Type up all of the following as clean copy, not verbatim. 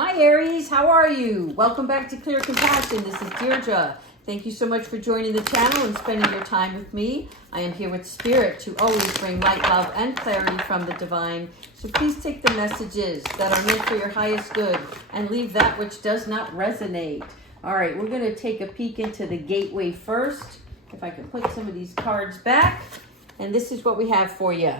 Hi Aries, how are you? Welcome back to Clear Compassion. This is Deirdre. Thank you so much for joining the channel and spending your time with me. I am here with Spirit to always bring light, love, and clarity from the divine. So please take the messages that are meant for your highest good and leave that which does not resonate. All right, we're going to take a peek into the gateway first. If I can put some of these cards back. And this is what we have for you.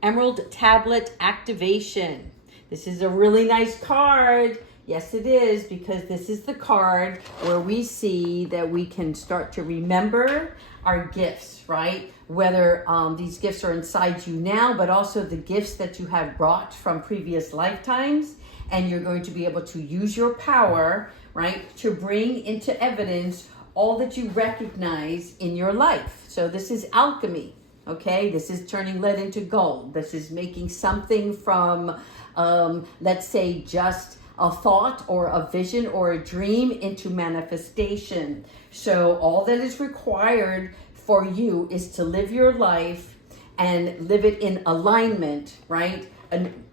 Emerald Tablet Activation. This is a really nice card. Yes, it is, because this is the card where we see that we can start to remember our gifts, right? Whether these gifts are inside you now, but also the gifts that you have brought from previous lifetimes. And you're going to be able to use your power, right, to bring into evidence all that you recognize in your life. So this is alchemy, okay? This is turning lead into gold. This is making something from, let's say, just a thought or a vision or a dream into manifestation. So all that is required for you is to live your life and live it in alignment, right?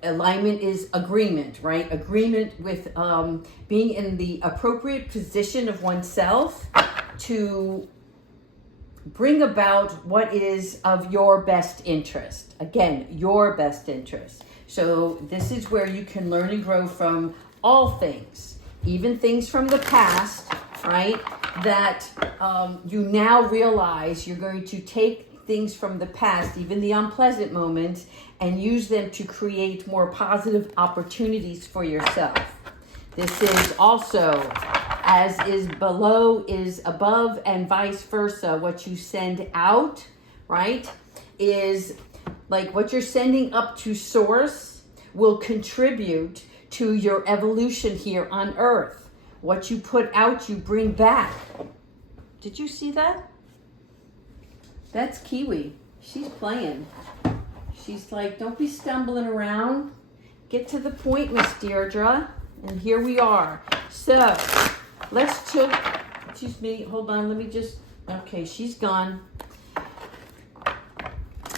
Alignment is agreement, right? Agreement with being in the appropriate position of oneself to bring about what is of your best interest. Again, your best interest. So this is where you can learn and grow from all things, even things from the past, right? That you now realize you're going to take things from the past, even the unpleasant moments, and use them to create more positive opportunities for yourself. This is also, as is below is above and vice versa. What you send out, right, is like what you're sending up to source will contribute to your evolution here on earth. What you put out, you bring back. Did you see that? That's Kiwi. She's playing. She's like, don't be stumbling around. Get to the point, Miss Deirdre. And here we are. So, excuse me, hold on, let me just, okay, she's gone.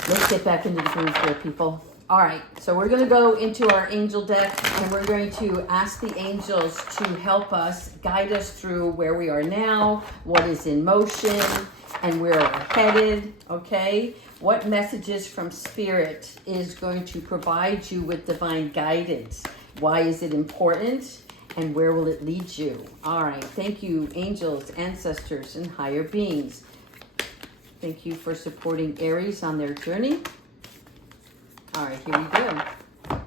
Let's get back into the groove here, people. All right, so we're going to go into our angel deck and we're going to ask the angels to help us, guide us through where we are now, what is in motion, and where we're headed, okay? What messages from Spirit is going to provide you with divine guidance? Why is it important? And where will it lead you? All right, thank you, angels, ancestors, and higher beings. Thank you for supporting Aries on their journey. All right, here we go.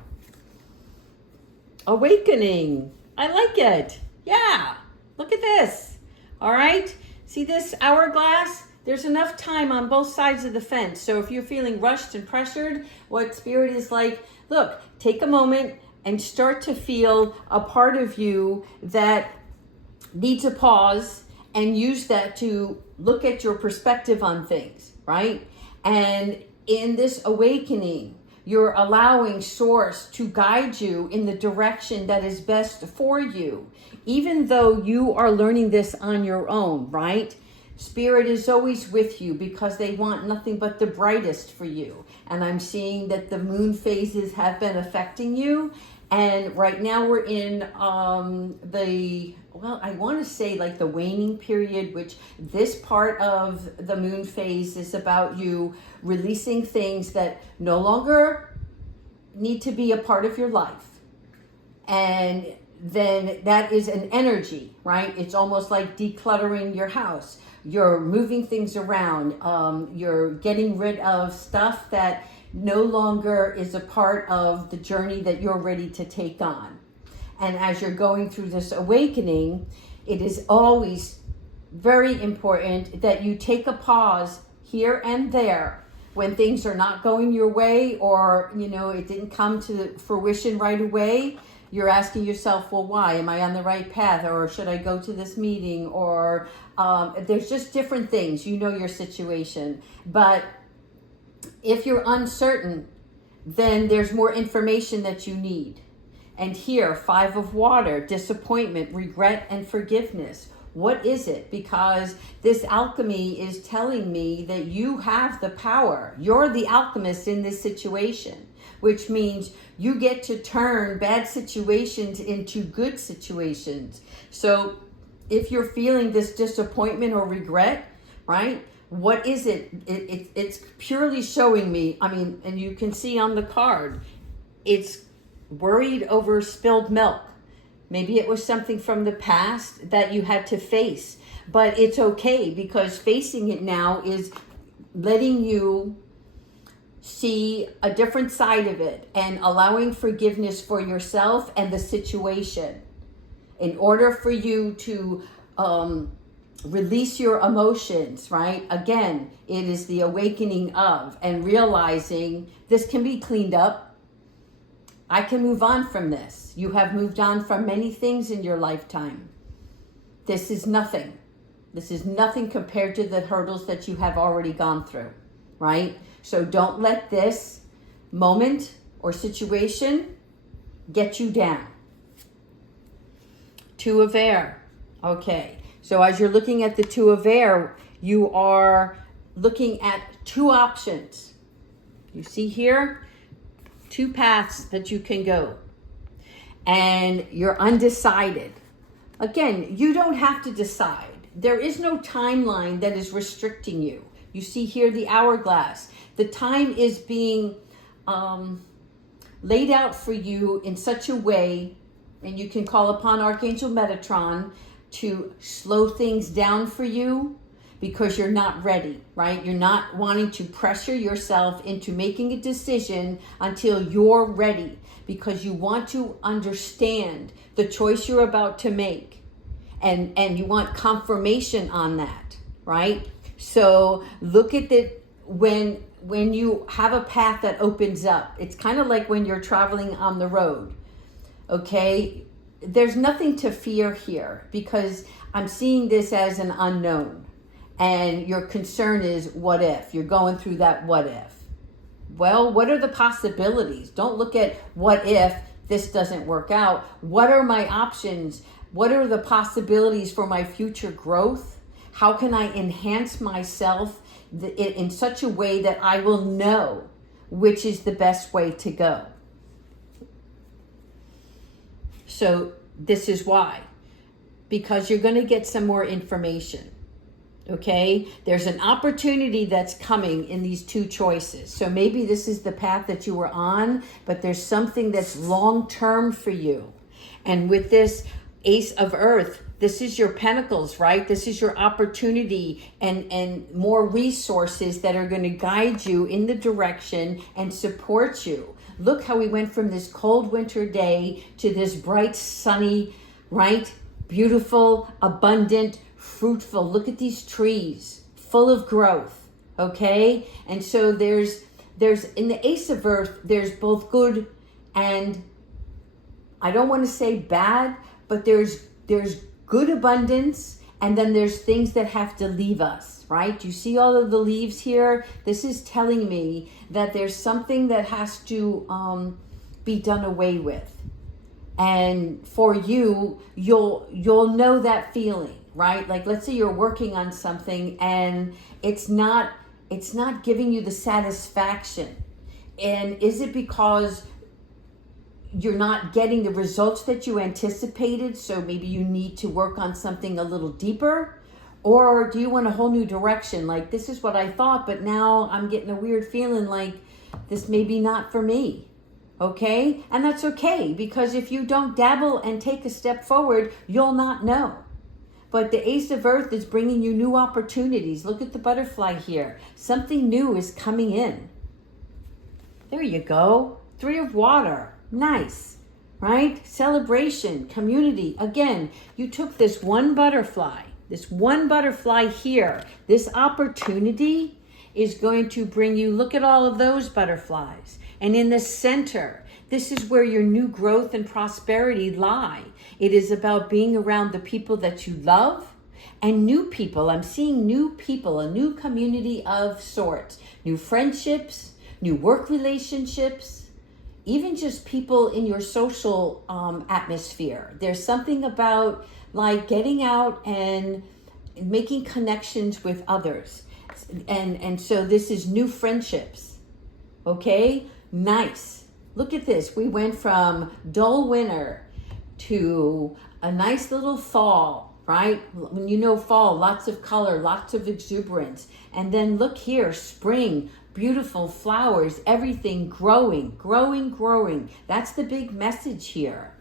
Awakening. I like it. Yeah, look at this. All right, see this hourglass? There's enough time on both sides of the fence. So if you're feeling rushed and pressured, what Spirit is like, look, take a moment and start to feel a part of you that needs a pause and use that to look at your perspective on things, right? And in this awakening, you're allowing Source to guide you in the direction that is best for you, even though you are learning this on your own, right? Spirit is always with you because they want nothing but the brightest for you. And I'm seeing that the moon phases have been affecting you. And right now we're in I want to say like the waning period, which this part of the moon phase is about you releasing things that no longer need to be a part of your life. And then that is an energy, right? It's almost like decluttering your house. You're moving things around. You're getting rid of stuff that no longer is a part of the journey that you're ready to take on. And as you're going through this awakening, it is always very important that you take a pause here and there when things are not going your way, or, you know, it didn't come to fruition right away. You're asking yourself, well, why? Am I on the right path? Or should I go to this meeting? Or there's just different things. You know your situation. But if you're uncertain, then there's more information that you need. And here, 5 of water, disappointment, regret, and forgiveness. What is it? Because this alchemy is telling me that you have the power. You're the alchemist in this situation. which means you get to turn bad situations into good situations. So if you're feeling this disappointment or regret, right? What is it? It's purely showing me, and you can see on the card, it's worried over spilled milk. Maybe it was something from the past that you had to face, but it's okay, because facing it now is letting you see a different side of it and allowing forgiveness for yourself and the situation in order for you to release your emotions, right? Again, it is the awakening of and realizing this can be cleaned up. I can move on from this. You have moved on from many things in your lifetime. This is nothing. This is nothing compared to the hurdles that you have already gone through, right? So don't let this moment or situation get you down. Two of Air. Okay. So as you're looking at the Two of Air, you are looking at two options. You see here, two paths that you can go. And you're undecided. Again, you don't have to decide. There is no timeline that is restricting you. You see here the hourglass. The time is being laid out for you in such a way, and you can call upon Archangel Metatron to slow things down for you, because you're not ready, right? You're not wanting to pressure yourself into making a decision until you're ready, because you want to understand the choice you're about to make, and you want confirmation on that, right? So look at it when you have a path that opens up. It's kind of like when you're traveling on the road, okay? There's nothing to fear here, because I'm seeing this as an unknown. And your concern is, what if? You're going through that what if. Well, what are the possibilities? Don't look at what if this doesn't work out. What are my options? What are the possibilities for my future growth? How can I enhance myself in such a way that I will know which is the best way to go? So this is why. Because you're going to get some more information. Okay? There's an opportunity that's coming in these two choices. So maybe this is the path that you were on, but there's something that's long-term for you. And with this Ace of Earth, this is your pentacles, right? This is your opportunity and more resources that are going to guide you in the direction and support you. Look how we went from this cold winter day to this bright, sunny, right? Beautiful, abundant, fruitful. Look at these trees, full of growth, okay? And so there's in the Ace of Earth, there's both good and, I don't want to say bad, but there's good abundance, and then there's things that have to leave us, right? You see all of the leaves here? This is telling me that there's something that has to be done away with. And for you, you'll know that feeling, right? Like, let's say you're working on something and it's not giving you the satisfaction. And is it because you're not getting the results that you anticipated, so maybe you need to work on something a little deeper? Or do you want a whole new direction? Like, this is what I thought, but now I'm getting a weird feeling like this may be not for me. Okay? And that's okay, because if you don't dabble and take a step forward, you'll not know. But the Ace of Earth is bringing you new opportunities. Look at the butterfly here. Something new is coming in. There you go. Three of Water. Nice, right? Celebration, community. Again, you took this one butterfly here. This opportunity is going to bring you, look at all of those butterflies. And in the center, this is where your new growth and prosperity lie. It is about being around the people that you love and new people. I'm seeing new people, a new community of sorts, new friendships, new work relationships, even just people in your social atmosphere. There's something about like getting out and making connections with others. And so this is new friendships. Okay? Nice. Look at this. We went from dull winter to a nice little fall, right? When you know fall, lots of color, lots of exuberance. And then look here, spring, beautiful flowers, everything growing, growing, growing. That's the big message here.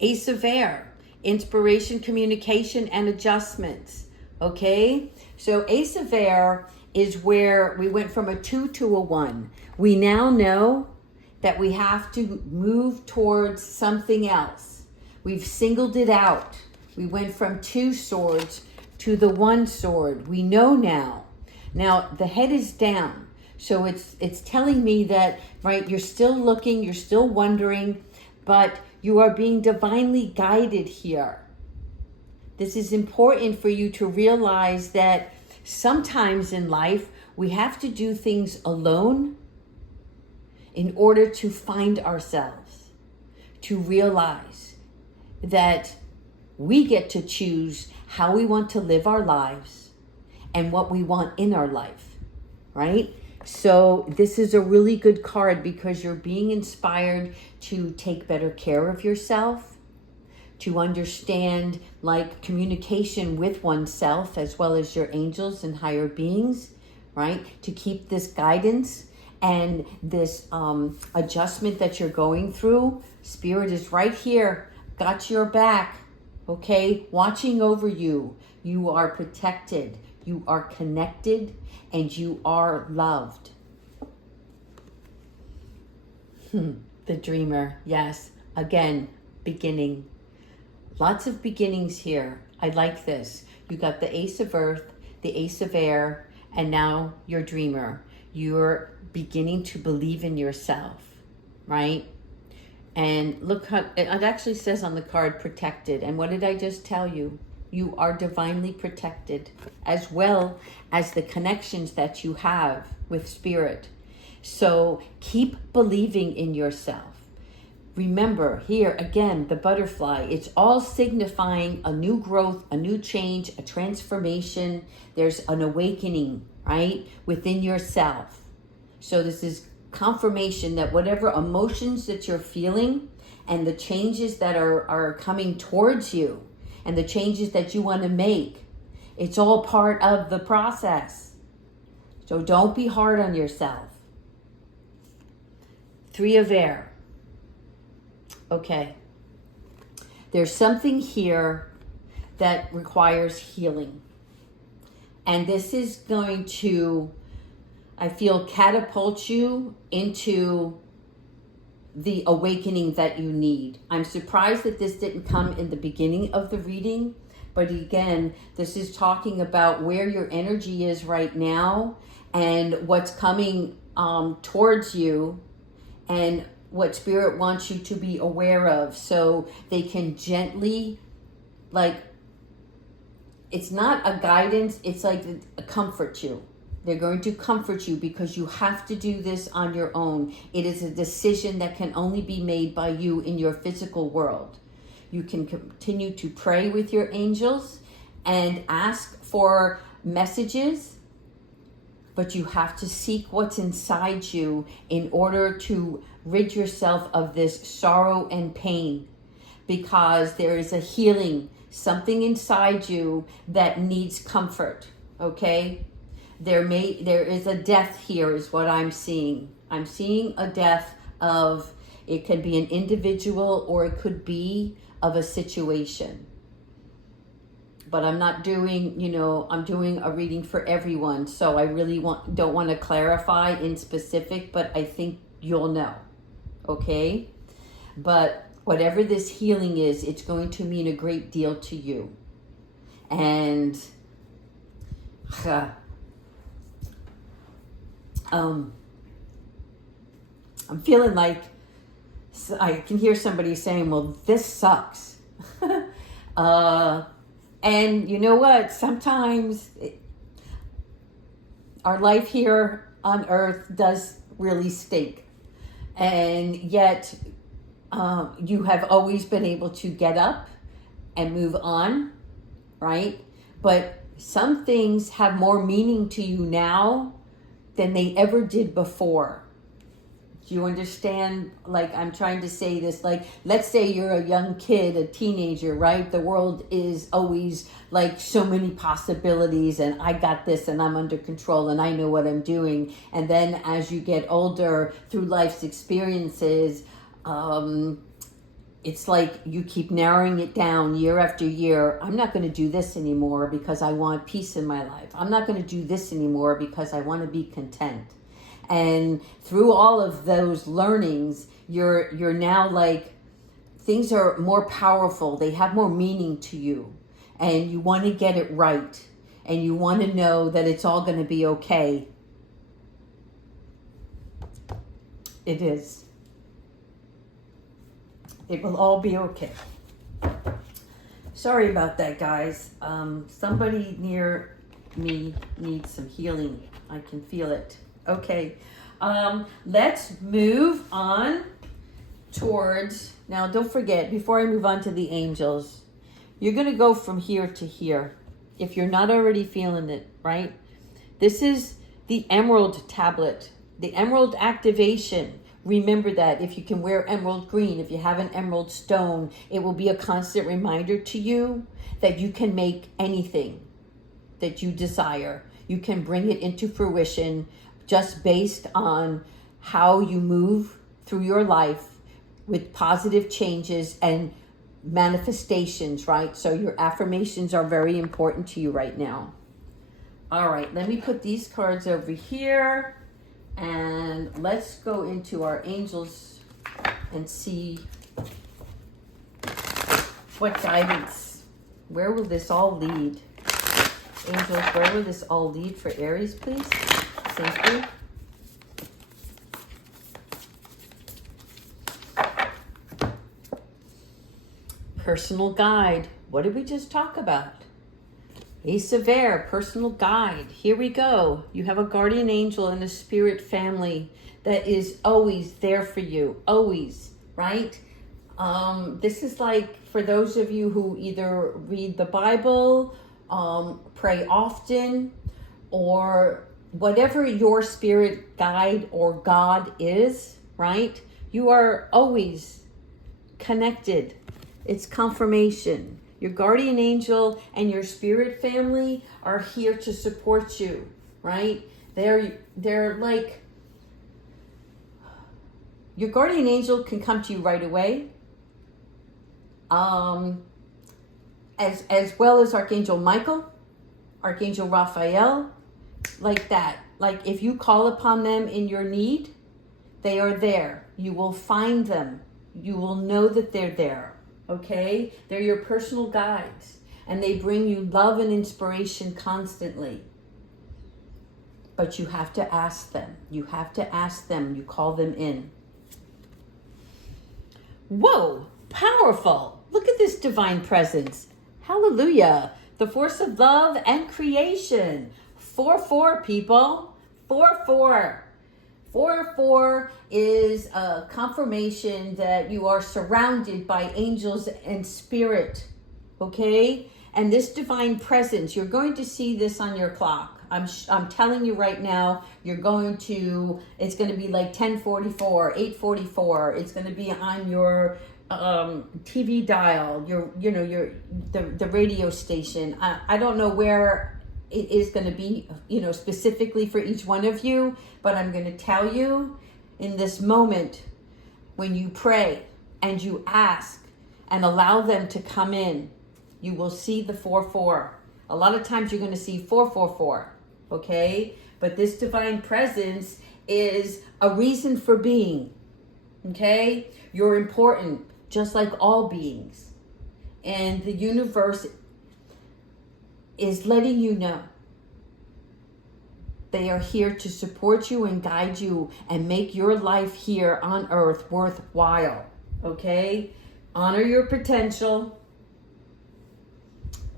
Ace of Air, inspiration, communication, and adjustments. Okay? So Ace of Air is where we went from a 2 to a 1. We now know that we have to move towards something else. We've singled it out. We went from 2 swords to the 1 sword. We know now. Now the head is down. So it's telling me that, right, you're still looking, you're still wondering, but you are being divinely guided here. This is important for you to realize that sometimes in life, we have to do things alone in order to find ourselves, to realize that we get to choose how we want to live our lives and what we want in our life, right? So this is a really good card because you're being inspired to take better care of yourself, to understand like communication with oneself as well as your angels and higher beings, right? To keep this guidance and this adjustment that you're going through. Spirit is right here, got your back, okay? Watching over you. You are protected, you are connected, and you are loved. The dreamer, yes. Again, beginning. Lots of beginnings here. I like this. You got the Ace of Earth, the Ace of Air, and now your dreamer. You're beginning to believe in yourself, right? And look how it actually says on the card, protected. And what did I just tell you? You are divinely protected, as well as the connections that you have with spirit. So keep believing in yourself. Remember, here again, the butterfly, it's all signifying a new growth, a new change, a transformation. There's an awakening, right, within yourself. So this is confirmation that whatever emotions that you're feeling and the changes that are coming towards you and the changes that you want to make, it's all part of the process. So don't be hard on yourself. 3 of Air. Okay, there's something here that requires healing. And this is going to, I feel, catapult you into the awakening that you need. I'm surprised that this didn't come in the beginning of the reading. But again, this is talking about where your energy is right now and what's coming towards you and what Spirit wants you to be aware of, so they can gently, like, it's not a guidance, it's like a comfort you. They're going to comfort you because you have to do this on your own. It is a decision that can only be made by you in your physical world. You can continue to pray with your angels and ask for messages, but you have to seek what's inside you in order to rid yourself of this sorrow and pain, because there is a healing, something inside you that needs comfort, okay? There is a death here is what I'm seeing. I'm seeing a death of, it could be an individual or it could be of a situation. But I'm not doing, I'm doing a reading for everyone, so I really don't want to clarify in specific, but I think you'll know. Okay, but whatever this healing is, it's going to mean a great deal to you. And I'm feeling like I can hear somebody saying, well, this sucks. And you know what? Sometimes our life here on earth does really stink. And yet you have always been able to get up and move on, right? But some things have more meaning to you now than they ever did before. Do you understand? Like, I'm trying to say this, like, let's say you're a young kid, a teenager, right? The world is always like so many possibilities, and I got this, and I'm under control, and I know what I'm doing. And then as you get older, through life's experiences, it's like you keep narrowing it down year after year. I'm not going to do this anymore because I want peace in my life. I'm not going to do this anymore because I want to be content. And through all of those learnings, you're now like, things are more powerful. They have more meaning to you. And you want to get it right. And you want to know that it's all going to be okay. It is. It will all be okay. Sorry about that, guys. Somebody near me needs some healing. I can feel it. Okay. Let's move on towards, now don't forget, before I move on to the angels, you're going to go from here to here. If you're not already feeling it, right? This is the emerald tablet, the emerald activation. Remember that if you can wear emerald green, if you have an emerald stone, it will be a constant reminder to you that you can make anything that you desire. You can bring it into fruition just based on how you move through your life with positive changes and manifestations, right? So your affirmations are very important to you right now. All right, let me put these cards over here. And let's go into our angels and see what guidance, where will this all lead? Angels, where will this all lead for Aries, please? Thank you. Personal guide. What did we just talk about? Ace of Air, personal guide. Here we go. You have a guardian angel and a spirit family that is always there for you. Always, right? This is like for those of you who either read the Bible, pray often, or whatever your spirit guide or God is, right? You are always connected. It's confirmation. Your guardian angel and your spirit family are here to support you, right? They're like, your guardian angel can come to you right away. As well as Archangel Michael, Archangel Raphael, like that. Like if you call upon them in your need, they are there. You will find them. You will know that they're there. Okay? They're your personal guides, and they bring you love and inspiration constantly. But you have to ask them. You have to ask them. You call them in. Whoa! Powerful! Look at this divine presence. Hallelujah! The force of love and creation. 4-4, people. 4-4. 4-4 is a confirmation that you are surrounded by angels and spirit, okay? And this divine presence, you're going to see this on your clock. I'm telling you right now, it's going to be like 10:44, 8:44. It's going to be on your TV dial, the radio station. I don't know where it is going to be, specifically for each one of you, but I'm going to tell you in this moment, when you pray and you ask and allow them to come in, you will see the 4-4. A lot of times you're going to see 4-4-4, okay? But this divine presence is a reason for being, okay? You're important, just like all beings. And the universe is letting you know they are here to support you and guide you and make your life here on earth worthwhile, okay? Honor your potential.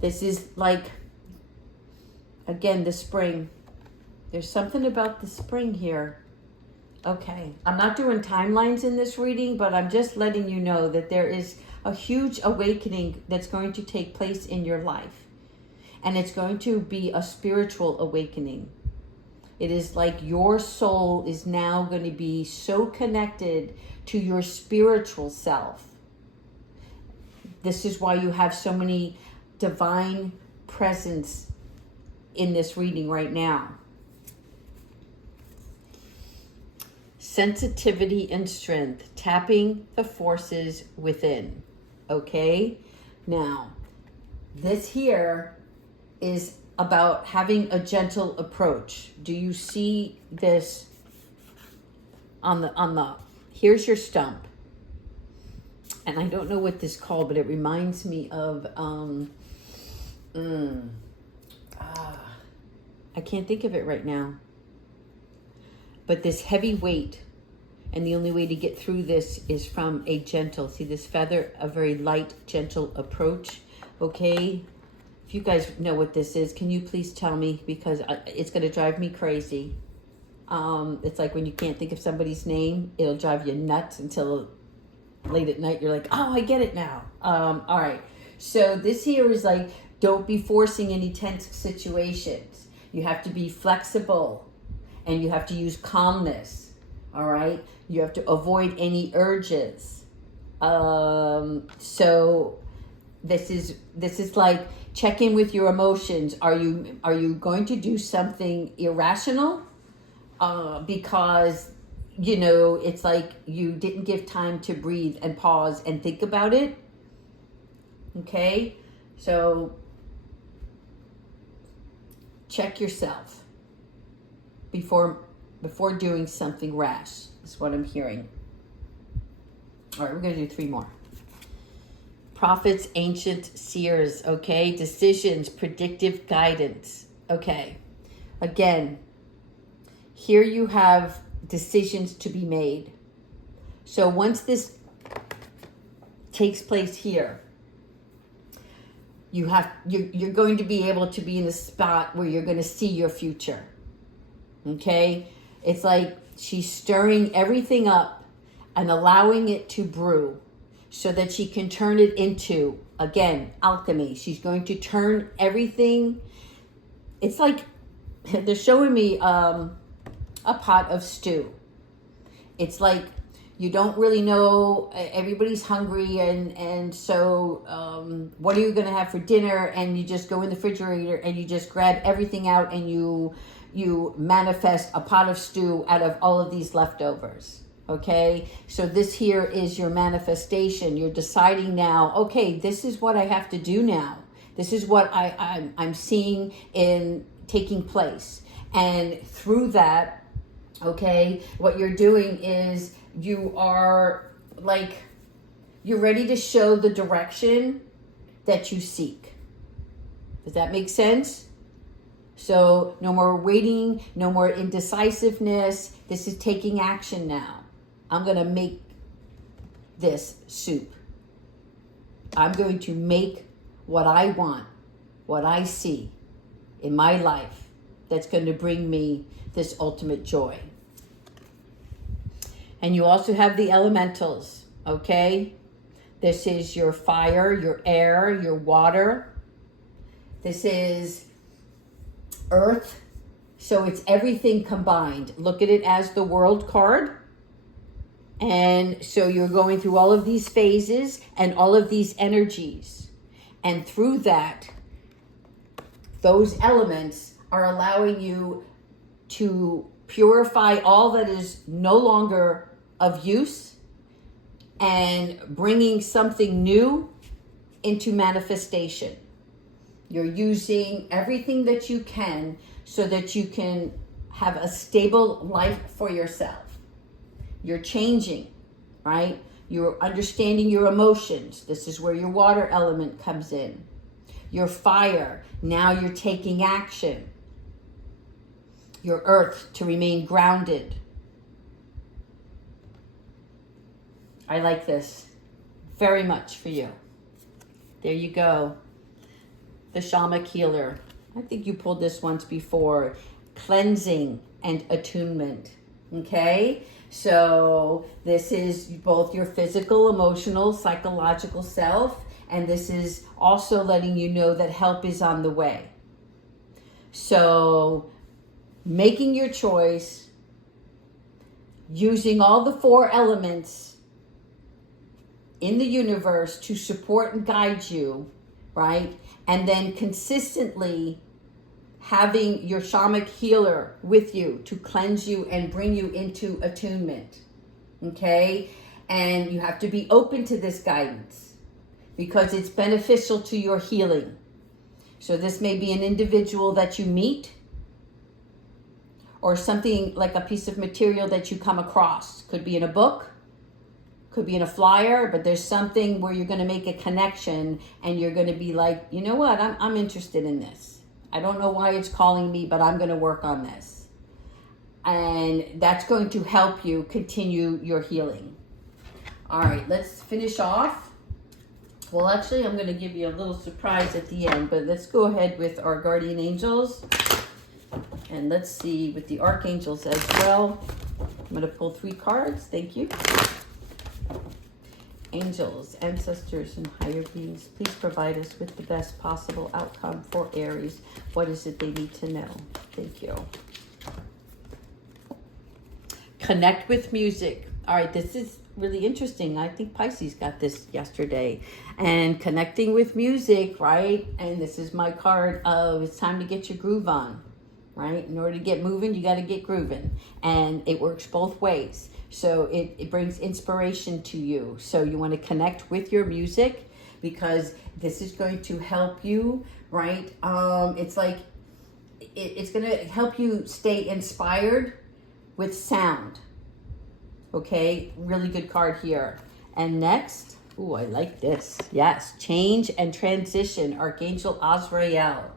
This is like, again, the spring. There's something about the spring here. Okay, I'm not doing timelines in this reading, but I'm just letting you know that there is a huge awakening that's going to take place in your life. And it's going to be a spiritual awakening. It is like your soul is now going to be so connected to your spiritual self. This is why you have so many divine presence in this reading right now. Sensitivity and strength, tapping the forces within. Okay? Now, this here is about having a gentle approach. Do you see this on the here's your stump. And I don't know what this is called, but it reminds me of I can't think of it right now. But this heavy weight, and the only way to get through this is from a gentle, see this feather, a very light, gentle approach. Okay? If you guys know what this is, can you please tell me? Because it's going to drive me crazy. It's like when you can't think of somebody's name, it'll drive you nuts until late at night you're like, oh, I get it now. All right. So this here is like, don't be forcing any tense situations. You have to be flexible, and you have to use calmness. All right. You have to avoid any urges. So this is like, check in with your emotions. Are you going to do something irrational? Because, you know, it's like you didn't give time to breathe and pause and think about it. Okay? So check yourself before doing something rash, is what I'm hearing. All right, we're going to do 3 more. Prophets, ancient seers, okay? Decisions, predictive guidance, okay? Again, here you have decisions to be made. So once this takes place here, you're going to be able to be in a spot where you're going to see your future, okay? It's like she's stirring everything up and allowing it to brew, so that she can turn it into, again, alchemy. She's going to turn everything. It's like they're showing me a pot of stew. It's like you don't really know. Everybody's hungry, and so what are you going to have for dinner? And you just go in the refrigerator and you just grab everything out, and you manifest a pot of stew out of all of these leftovers. Okay, so this here is your manifestation. You're deciding now, okay, this is what I have to do now. This is what I'm seeing in taking place. And through that, okay, what you're doing is you are like, you're ready to show the direction that you seek. Does that make sense? So no more waiting, no more indecisiveness. This is taking action now. I'm going to make this soup. I'm going to make what I want, what I see in my life that's going to bring me this ultimate joy. And you also have the elementals, okay? This is your fire, your air, your water. This is earth. So it's everything combined. Look at it as the world card. And so you're going through all of these phases and all of these energies. And through that, those elements are allowing you to purify all that is no longer of use and bringing something new into manifestation. You're using everything that you can so that you can have a stable life for yourself. You're changing, right? You're understanding your emotions. This is where your water element comes in. Your fire, now you're taking action. Your earth, to remain grounded. I like this very much for you. There you go. The Shamanic Healer. I think you pulled this once before. Cleansing and attunement. Okay? So this is both your physical, emotional, psychological self, and this is also letting you know that help is on the way. So making your choice, using all the 4 elements in the universe to support and guide you, right? And then consistently having your shamanic healer with you to cleanse you and bring you into attunement, okay? And you have to be open to this guidance because it's beneficial to your healing. So this may be an individual that you meet or something like a piece of material that you come across. Could be in a book, could be in a flyer, but there's something where you're going to make a connection and you're going to be like, you know what, I'm interested in this. I don't know why it's calling me, but I'm going to work on this. And that's going to help you continue your healing. All right, let's finish off. Well, actually, I'm going to give you a little surprise at the end, but let's go ahead with our guardian angels. And let's see with the archangels as well. I'm going to pull 3 cards. Thank you. Angels, ancestors, and higher beings, please provide us with the best possible outcome for Aries. What is it they need to know? Thank you. Connect with music. All right, this is really interesting. I think Pisces got this yesterday. And connecting with music, right? And this is my card of it's time to get your groove on, right? In order to get moving, you got to get grooving. And it works both ways. So it brings inspiration to you. So you want to connect with your music because this is going to help you, right? It's like, it's going to help you stay inspired with sound. Okay, really good card here. And next, ooh, I like this. Yes, change and transition, Archangel Azrael.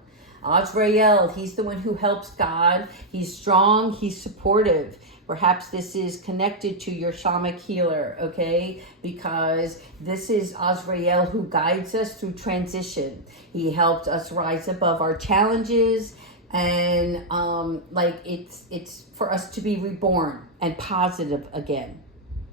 Azrael, he's the one who helps God. He's strong, he's supportive. Perhaps this is connected to your shamanic healer, okay? Because this is Azrael who guides us through transition. He helped us rise above our challenges and it's for us to be reborn and positive again.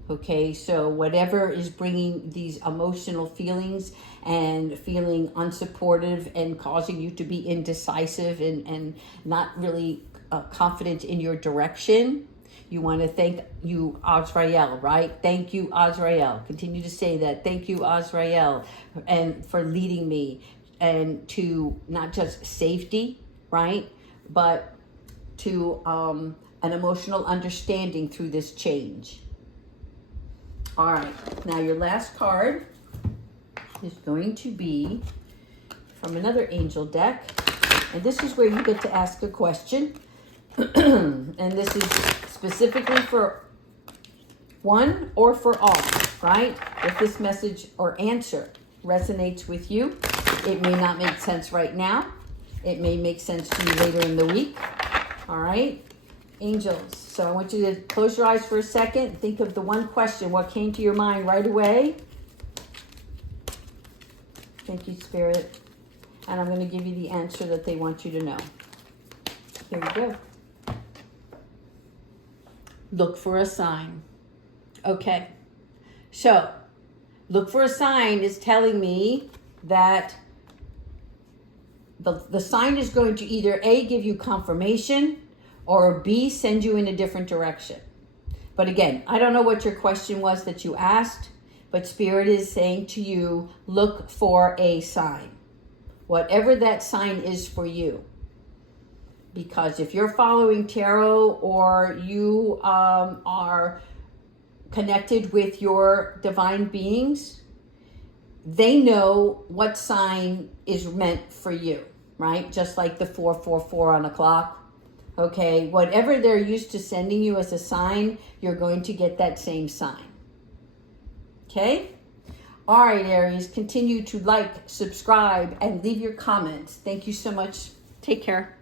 Okay, so whatever is bringing these emotional feelings and feeling unsupportive and causing you to be indecisive and not really confident in your direction, you want to thank you, Azrael, right? Thank you, Azrael. Continue to say that. Thank you, Azrael, and for leading me and to not just safety, right? But to an emotional understanding through this change. All right, now your last card is going to be from another angel deck. And this is where you get to ask a question. And this is specifically for one or for all, right? If this message or answer resonates with you, it may not make sense right now. It may make sense to you later in the week. All right, angels. So I want you to close your eyes for a second. Think of the one question, what came to your mind right away. Thank you, Spirit. And I'm going to give you the answer that they want you to know. Here we go. Look for a sign. Okay. So, look for a sign is telling me that the sign is going to either A, give you confirmation, or B, send you in a different direction. But again, I don't know what your question was that you asked, but Spirit is saying to you, look for a sign. Whatever that sign is for you. Because if you're following tarot or you are connected with your divine beings, they know what sign is meant for you, right? Just like the 444 on a clock. Okay, whatever they're used to sending you as a sign, you're going to get that same sign. Okay? All right, Aries, continue to like, subscribe, and leave your comments. Thank you so much. Take care.